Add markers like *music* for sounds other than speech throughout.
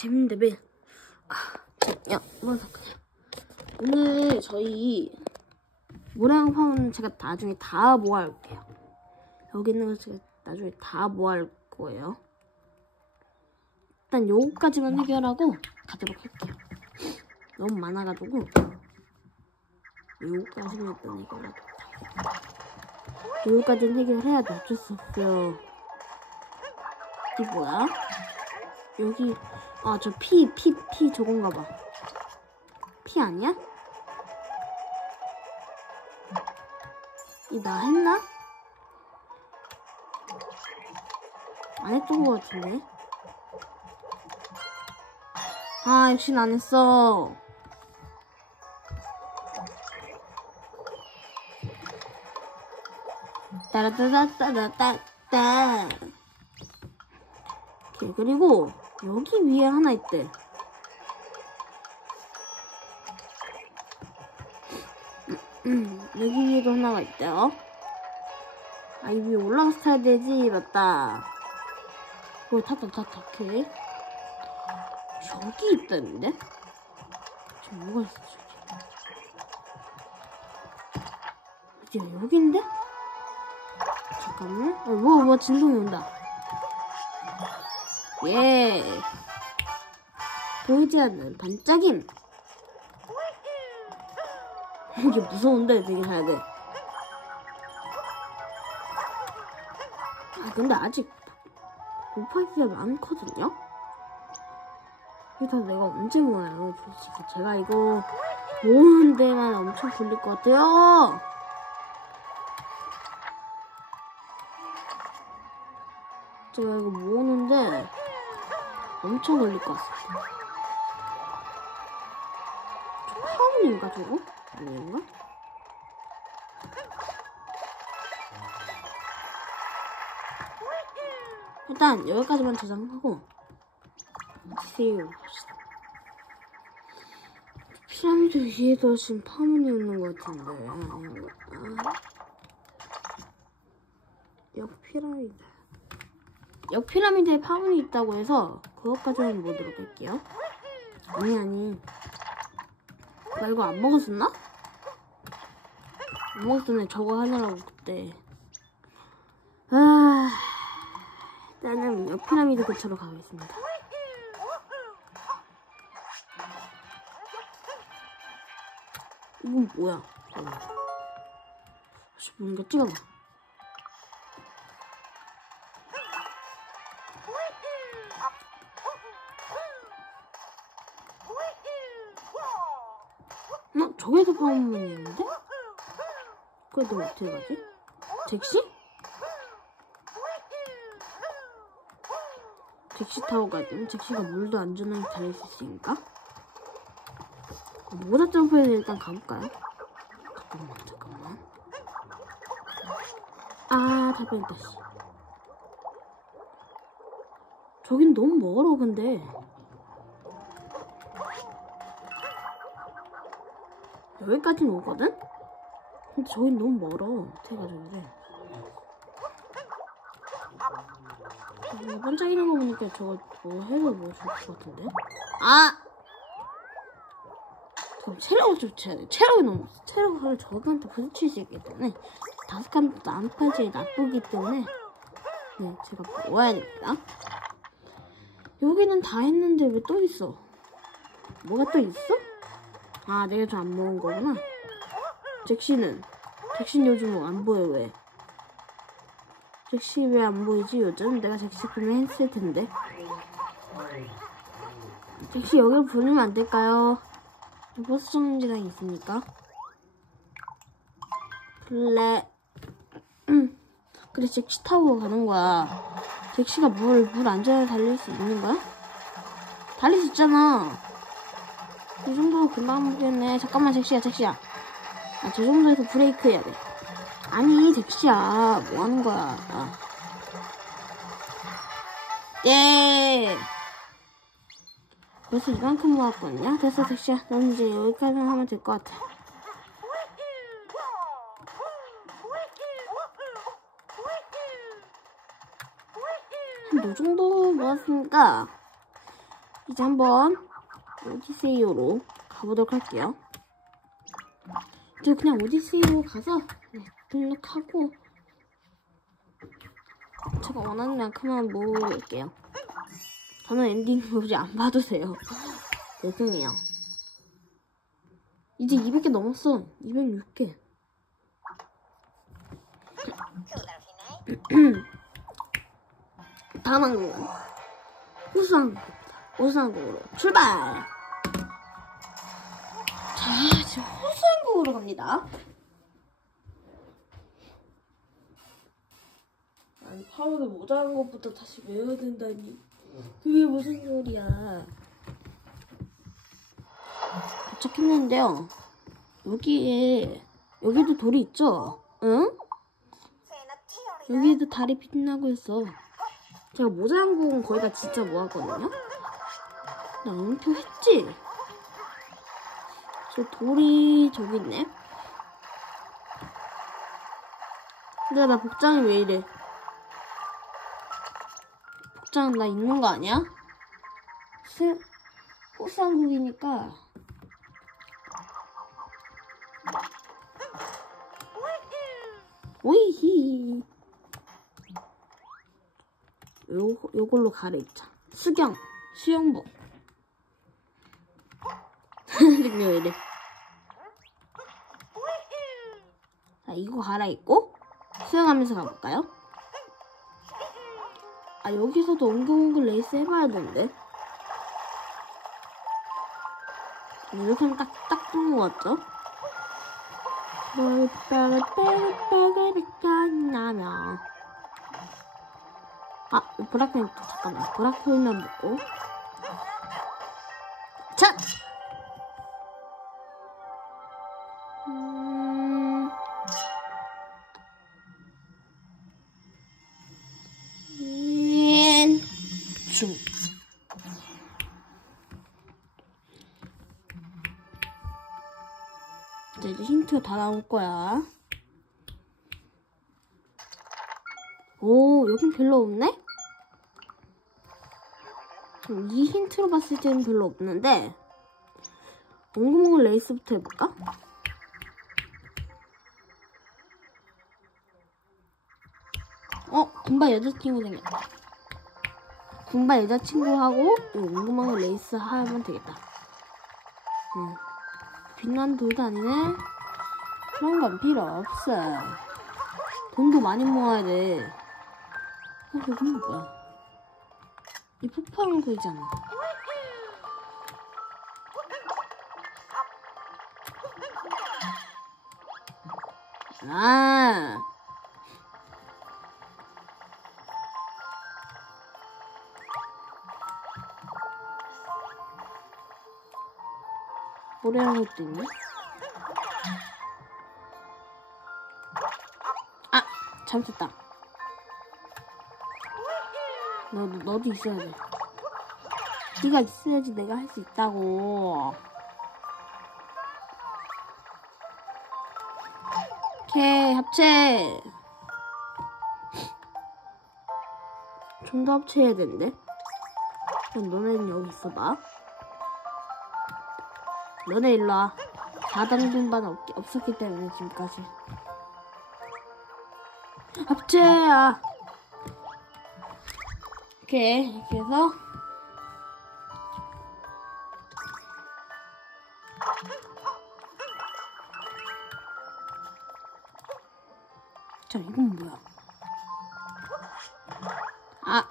재밌는데 왜? 아, 자, 야, 뭐서 그냥. 오늘 저희 모래양 파는 제가 나중에 다 모아올게요. 여기 있는 거 제가 나중에 다 모아올 거예요. 일단 요거까지만 해결하고 가도록 할게요. 너무 많아가지고 요거까지만 일단 해결하도록. 요거까지는 해결해야 돼. 어쩔 수 없어요. 이게 뭐야? 여기 아 저 피 피 피 저건가 봐. 피 아니야? 이 나 했나? 안 했던 것 같은데. 아 역시 안 했어. 따라따따따따따. 오케이 그리고 여기 위에 하나 있대. 음, 여기 위에도 하나가 있대요. 아, 이 위에 올라가서 타야 되지. 맞다. 오, 탔다, 탔다. 오케이. 저기 있다는데? 지금 뭐가 있어, 저기. 어디야, 여긴데? 잠깐만. 어, 뭐, 뭐, 진동이 온다. 예. 보이지 않는 반짝임. *laughs* 이게 무서운데 되게 잘 돼. 아 근데 아직 곱하기가 많거든요. 이게 다 내가 언제 모아요? 솔직히 제가 이거 모으는 데만 엄청 걸릴 것 같아요. 제가 이거 모으는데 엄청 걸릴 것 같습니다. 저 파운인가 저거? 아닌가? 일단 여기까지만 저장하고 합시다. 피라미드 위에도 지금 파문이 있는 것 같은데 아, 역 피라미드 역 피라미드에 파문이 있다고 해서 그것까지는 보도록 할게요. 아니 아니. 나 이거 안 먹었었나? 안 먹었었네. 저거 하느라고 그때. 아옆 피라미드 근처로 가겠습니다. 이건 뭐야? 잠깐만. 뭔가 찍어봐 있는데? 그래도 어떻게 가지? 잭시? 잭시 타고 가면 잭시가 물도 안전하게 달릴 수 있으니까 모자 점프해서 일단 가볼까요? 잠깐만 잠깐만 아 답변했다 씨 저긴 너무 멀어 근데 여기까지는 오거든? 근데 저긴 너무 멀어 어떻게 가져야 돼 반짝이는 거 보니까 저거 뭐 해도 뭐 좋을 것 같은데? 아! 그럼 체력을 좀 쳐야 돼. 체력이 너무, 체력을 저기한테 부딪힐 수 있기 때문에, 다섯 칸도 안까지 나쁘기 때문에, 네, 제가 모아야 됩니다. 여기는 다 했는데 왜 또 있어? 뭐가 또 있어? 아, 내가 좀안 먹은 거구나. 잭시는? 잭시는 요즘 안 보여, 왜? 잭시 왜 안 보이지 요즘? 내가 잭시 구매했을 텐데. 잭시 여기를 부르면 안 될까요? 버스 정류장이 있습니까? 블레. 그래 잭시 타고 가는 거야. 잭시가 물, 물 안전하게 달릴 수 있는 거야? 달릴 수 있잖아. 이 정도 금방 먹겠네. 잠깐만 잭시야 잭시야. 아, 저 정도에서 브레이크 해야 돼. 아니 잭시야 뭐 하는 거야 아. 예 벌써 이만큼 모았거든요 됐어 잭시야 넌 이제 여기까지만 하면 될 것 같아 한요 정도 모았으니까 이제 한번 오디세이로 가보도록 할게요. 이제 그냥 오디세이로 가서 네, 등록하고 제가 원하는 만큼만 모을게요. 저는 엔딩 굳이 안 봐도 돼요. *laughs* 죄송해요. 이제 200개 넘었어. 206개. *clears throat* 다음 항공은 우수항공 우수항공으로 출발! 자, 지금 호수항공으로 갑니다. 아니, 8월에 모자란 것부터 다시 외워야 된다니. 그게 무슨 소리야. 도착했는데요. 여기에, 여기도 돌이 있죠? 응? 여기도 달이 빛나고 있어. 제가 모자란공은 거의 다 진짜 모았거든요? 나 음표 했지? 저 돌이 저기 있네? 근데 나 복장이 왜 이래? 복장 나 있는 거 아니야? 세, 호수왕국이니까 오이히 요, 요걸로 갈아입자 수경 수영복 근데 왜 이래 자 이거 갈아입고 수영하면서 가볼까요? 아 여기서도 엉글엉글 레이스 해봐야 되는데 이렇게 하면 딱, 딱 좋은 것 같죠? 물병을 뺑뺑을 비춰나며 아, 브라켓 잠깐만 브라켓만 먹고 자! 이제 힌트가 다 나올 거야. 오, 여긴 별로 없네? 이 힌트로 봤을 때는 별로 없는데, 엉구멍을 레이스부터 해볼까? 어, 군바 여자친구 생겼다. 군바 여자친구하고 이 엉구멍을 레이스 하면 되겠다. 응. 빛난 돌도 아니네. 그런 건 필요 없어. 돈도 많이 모아야 돼. 아, 여기는 뭐야? 이 폭포하는 거 있잖아. 아. 모래하는 것도 있네. 아, 잘못했다. 너도 너도 있어야 돼. 네가 있어야지 내가 할 수 있다고. 오케이 합체. 좀 더 합체해야 되는데. 그럼 너네는 여기 있어봐. 너네 일로 와. 4단 분반 없, 없었기 때문에 지금까지. 합체야. 오케이 이렇게 해서 자 이건 뭐야? 아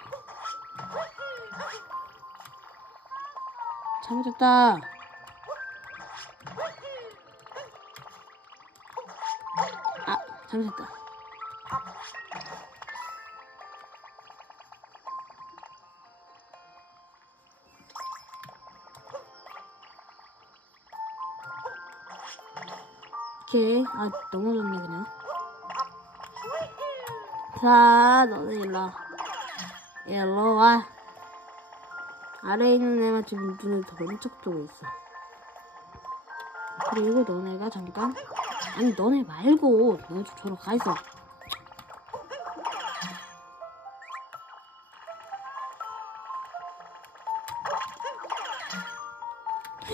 잘못했다. 아 잘못했다. 오케이. 아, 넘어졌네, 그냥. 자, 너네 일로 와. 일로 와. 아래에 있는 애만 지금 눈을 더 왼쪽 쪽에 있어. 그리고 너네가 잠깐. 아니, 너네 말고. 너네 좀 저로 가 있어.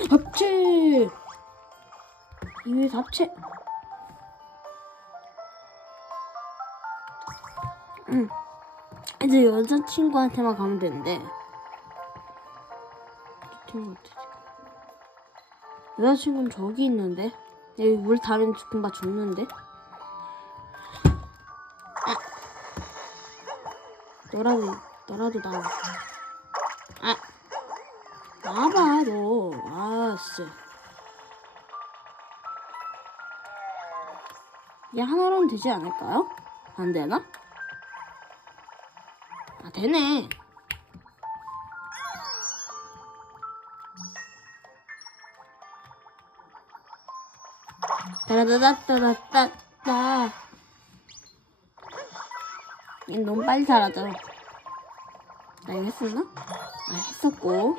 합체! 이위에서 합체! 응. 이제 여자친구한테만 가면 되는데. 여자친구는 저기 있는데? 여기 물 타면 금방 죽는데? 아. 너라도, 너라도 나와. 아. 나와봐, 너. 아, 진짜. 얘 하나로는 되지 않을까요? 안 되나? 아, 되네. 따라다다따다따따. 얘 너무 빨리 사라져. 나 이거 했었나? 아, 했었고.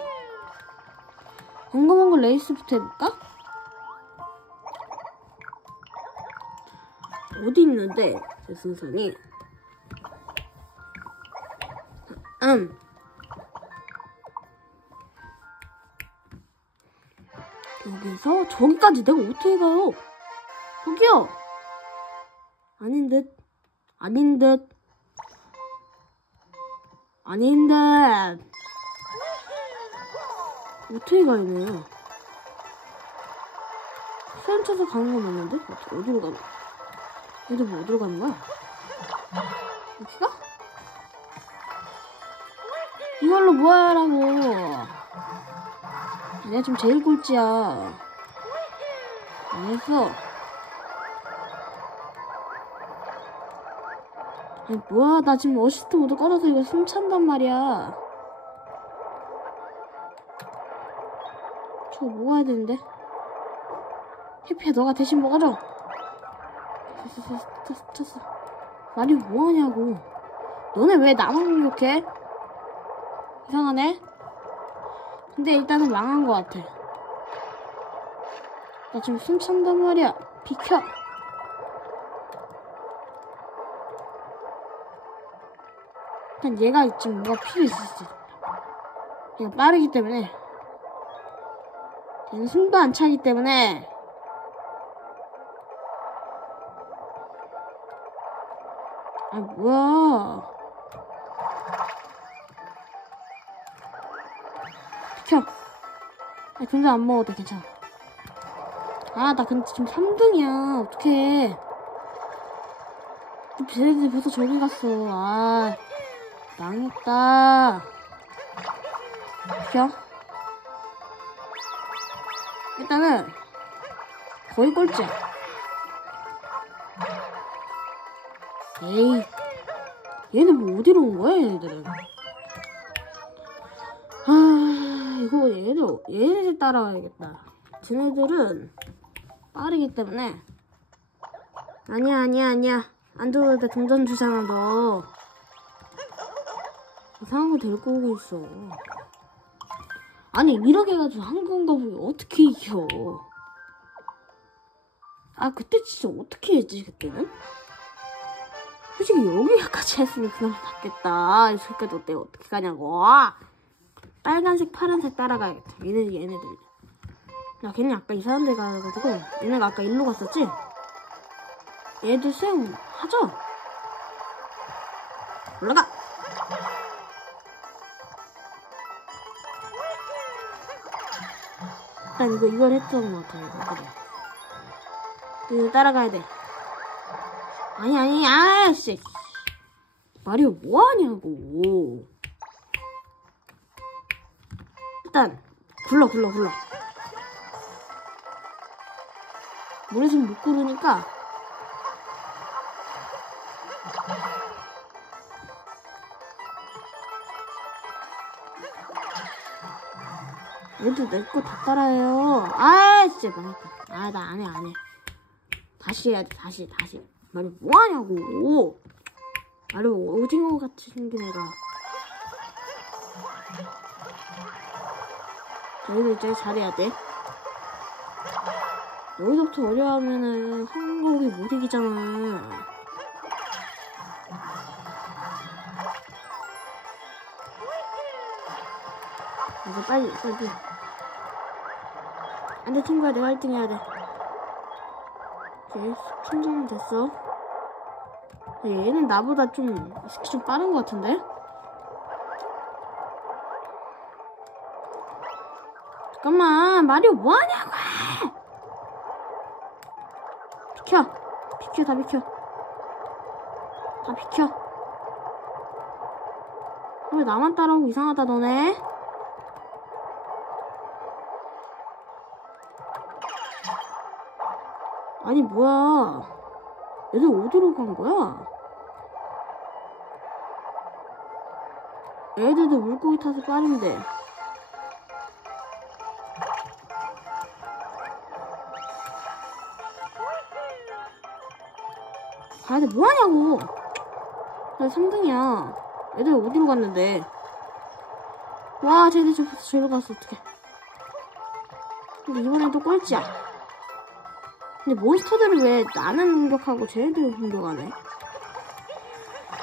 엉거먹거 레이스부터 해볼까? 어디 있는데, 제 순선이? 음. 여기서 저기까지 내가 어떻게 가요? 저기요! 아닌 듯. 아닌 듯. 아닌 듯. 어떻게 가야 돼? 사람 찾아 가는 거 맞는데? 어디- 어디로 가는 거야? 얘들 뭐 어디로 가는 거야? 이렇게 가? 이걸로 뭐 하라고. 내가 지금 제일 꼴찌야. 알겠어. 아니, 뭐야. 나 지금 어시스트 모드 꺼져서 이거 숨 찬단 말이야. 저거 먹어야 되는데. 해피야, 너가 대신 먹어줘. 됐어. 말이 뭐하냐고. 너네 왜 나만 공격해? 이상하네. 근데 일단은 망한 것 같아. 나 지금 숨 찬단 말이야. 비켜. 일단 얘가 지금 뭐가 필요 있었어. 얘가 빠르기 때문에. 얘는 숨도 안 차기 때문에. 아, 뭐야. 비켜. 아, 근데 안 먹어도 돼, 괜찮아. 아, 나 근데 지금 3등이야. 어떡해. 쟤네들이 벌써 저기 갔어. 아, 망했다. 비켜. 일단은, 거의 꼴찌야. 에이, 얘는 뭐 어디로 온 거야, 얘네들은. 아, 이거 얘네들, 얘네들 따라가야겠다. 쟤네들은 빠르기 때문에. 아니야, 아니야, 아니야. 안 돼. 동전 주잖아, 너. 이상한 거 데리고 오고 있어. 아니, 이렇게 해가지고 한국 거북이 어떻게 이겨? 아, 그때 진짜 어떻게 했지, 그때는? 솔직히 여기까지 했으면 그나마 낫겠다. 이 새끼 너 내가 어떻게 가냐고. 빨간색, 파란색 따라가야겠다. 얘네, 얘네들. 야, 걔네 아까 이상한 데 가가지고, 얘네가 아까 일로 갔었지? 얘들 수영 하죠? 올라가! 일단 이거, 이걸 했던 것 같아, 이거. 그래. 이거 따라가야 돼. 아니, 아니, 아씨. 마리오 뭐 하냐고. 일단, 굴러, 굴러, 굴러. 물에서 못 구르니까. 얘도 내 거 다 따라해요. 아, 진짜 망했다. 아, 나 안 해, 안 해. 다시 해야 돼, 다시, 다시. 말이 뭐 하냐고. 말이 오징어 같이 생긴 애가. 저희도 이제 잘해야 돼. 여기서부터 어려워하면은 한국이 못 이기잖아. 이제 빨리, 빨리. 안돼 친구야. 내가 1등 해야 돼. 오케이. 충전 됐어. 얘는 나보다 좀 스키 좀 빠른 것 같은데? 잠깐만. 마리오 뭐하냐고. 비켜. 비켜 다 비켜. 다 비켜. 왜 나만 따라오고 이상하다 너네 아니 뭐야 얘들 어디로 간 거야 애들도 물고기 타서 빠른데 아, 근데 뭐하냐고. 나 3등이야. 애들 어디로 갔는데. 와, 쟤들 저, 저기로 갔어, 어떡해. 근데 이번엔 또 꼴찌야. 근데 몬스터들을 왜 나는 공격하고 쟤네들 공격하네?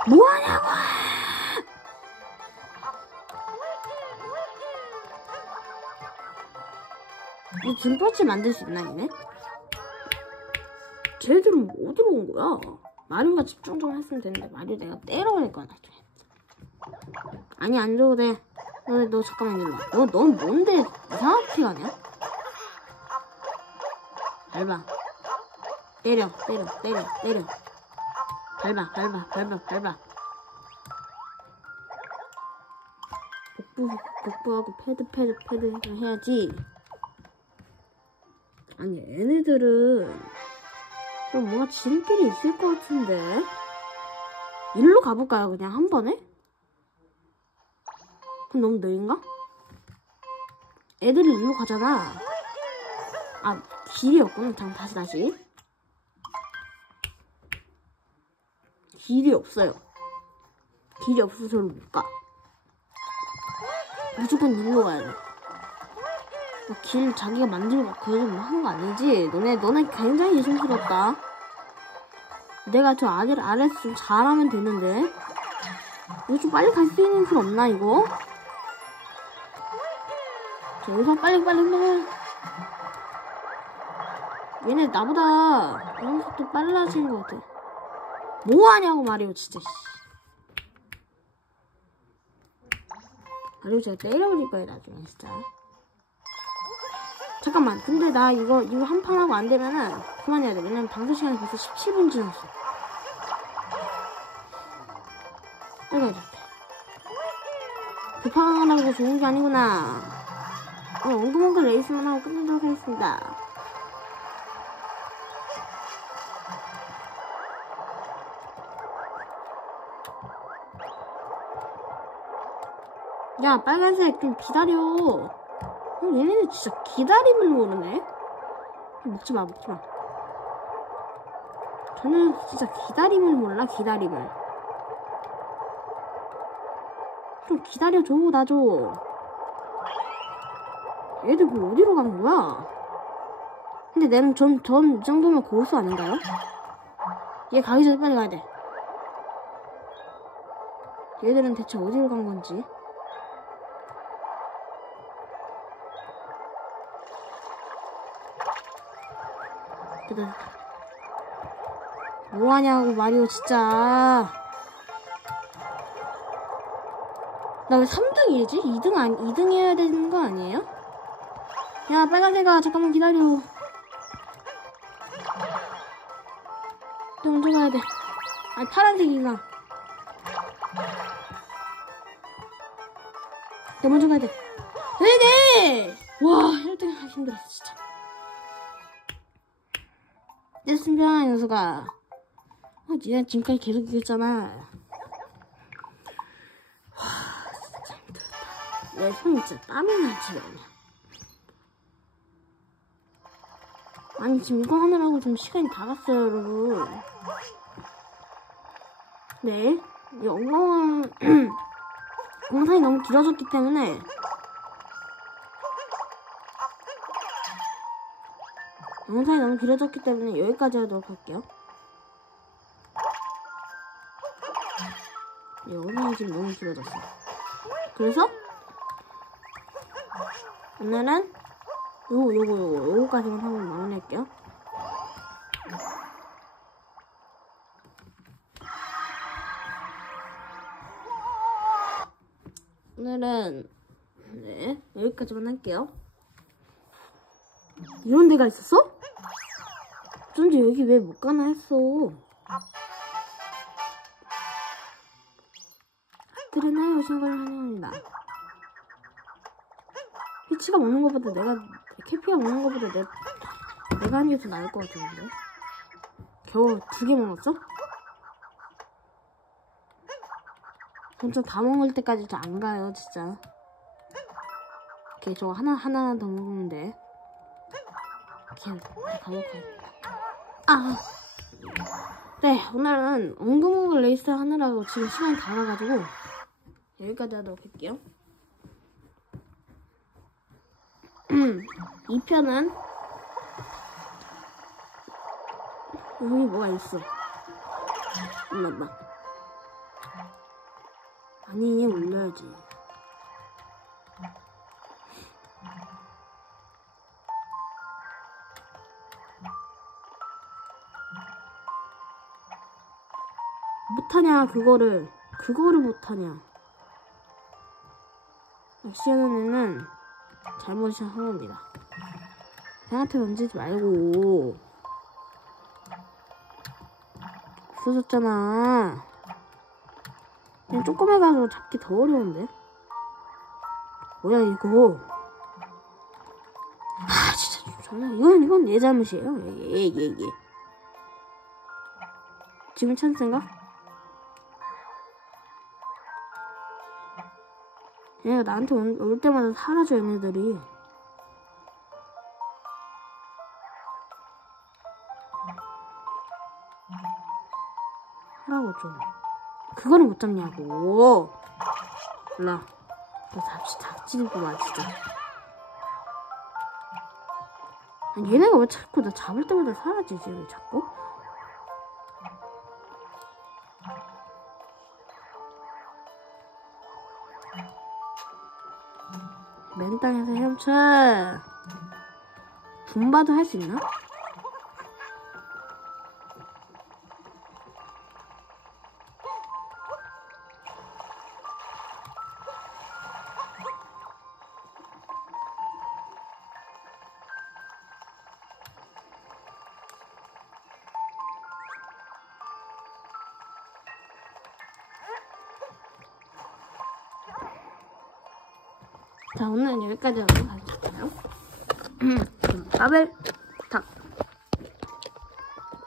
뭐하냐고! 이 김밥집 만들 수 있나, 얘네? 쟤들은 어디로 온 거야? 마리오가 집중 좀 했으면 되는데 마리오 내가 때려버릴 거야 나중에 아니 안 줘도 돼 너, 너 잠깐만 일로 와 너 넌 뭔데 이상하게 가냐? 밟아 때려 때려 때려 때려. 밟아 밟아 밟아 밟아. 복부 복부하고 패드 패드 패드 해야지. 아니 얘네들은 그럼 뭔가 지름길이 있을 것 같은데? 일로 가볼까요 그냥 한 번에? 그럼 너무 느린가? 애들이 일로 가잖아. 아 길이 없구나. 잠 다시 다시 길이 없어요 길이 없어서 저를 못가 무조건 일로 가야 돼. 뭐길 자기가 만들고 막 그러고 한거 아니지? 너네, 너네 굉장히 예술스럽다. 내가 저 아들 아래에서 좀 잘하면 되는데. 이거 좀 빨리 갈 수 있는 길 없나, 이거? 자, 여기서 빨리, 빨리, 빨리. 얘네 나보다 이런 속도 빨라지는 것 같아. 뭐 하냐고, 마리오, 진짜. 씨. 마리오 제가 때려버릴 거예요, 나중에, 진짜. 잠깐만 근데 나 이거 이거 한 판 하고 안 되면은 그만해야 돼 왜냐면 방송 시간이 벌써 17분 지났어 가야 돼 급하게 하고 좋은 게 아니구나 어, 엉금엉금 레이스만 하고 끝내도록 하겠습니다 야 빨간색 좀 기다려 어, 얘네는 진짜 기다림을 모르네. 먹지 마, 먹지 마. 저는 진짜 기다림을 몰라, 기다림을. 좀 기다려줘, 나 줘. 얘들 뭐 어디로 가는 거야? 근데 내는 전, 전 이 정도면 고수 아닌가요? 얘 가기 전에 빨리 가야 돼. 얘들은 대체 어디로 간 건지. 됐다. 뭐하냐고 마리오 진짜. 나 왜 3등이지? 2등 아니 2등 해야 되는 거 아니에요? 야 빨간색아 잠깐만 기다려. 너 먼저 가야 돼. 아니 파란색이가? 너 먼저 가야 돼. 네네 와 1등 하기 힘들었어 진짜 됐습니다, 녀석아. 어, 니네 지금까지 계속 이겼잖아. 와, 진짜 힘들다. 내 손이 진짜 땀이 나지. 아니, 지금 이거 하느라고 좀 시간이 다 갔어요, 여러분. 네. 이 영상, *clears throat* 영상이 너무 길어졌기 때문에 영상이 너무 길어졌기 때문에 여기까지 하도록 할게요. 네, 영상이 지금 너무 길어졌어. 그래서 오늘은 요거 요거 요거 요거까지만 하고 마무리할게요. 오늘은 네 여기까지만 할게요. 이런 데가 있었어? 어쩐지 여기 왜 못 가나 했어. 들으나요? 오신 걸 환영합니다. 피치가 먹는 것보다 내가 캐피가 먹는 것보다 내, 내가 하는 게 더 나을 것 같은데. 겨우 두 개 먹었어? 진짜 다 먹을 때까지 저 안 가요, 진짜. 오케이, 저거 하나, 하나 더 먹으면 돼. 오케이, 가볼게. 아! 네, 오늘은 엉금엉글 레이스 하느라고 지금 시간이 다 가가지고 여기까지 하도록 할게요. 2편은 여기 뭐가 있어. 올라봐. 아니, 올려야지. 못하냐, 그거를. 그거를 못하냐. 낚시하는 애는 잘못이 한 겁니다. 걔한테 던지지 말고. 없어졌잖아. 그냥 조그매가지고 잡기 더 어려운데? 뭐야, 이거. 아, 진짜, 정말, 이건, 이건 내 잘못이에요. 예, 예, 예. 지금 찬스인가? 얘가 나한테 올, 올 때마다 사라져, 얘네들이. 하라고 좀. 그거를 못 잡냐고. 몰라. 너 잡지, 잡지고 와, 진짜. 아니, 얘네가 왜 자꾸 나 잡을 때마다 사라지지, 왜 자꾸? 맨 땅에서 헤엄쳐. 분바도 할 수 있나? 오늘은 여기까지 하도록 하겠습니다. 음, 까벨.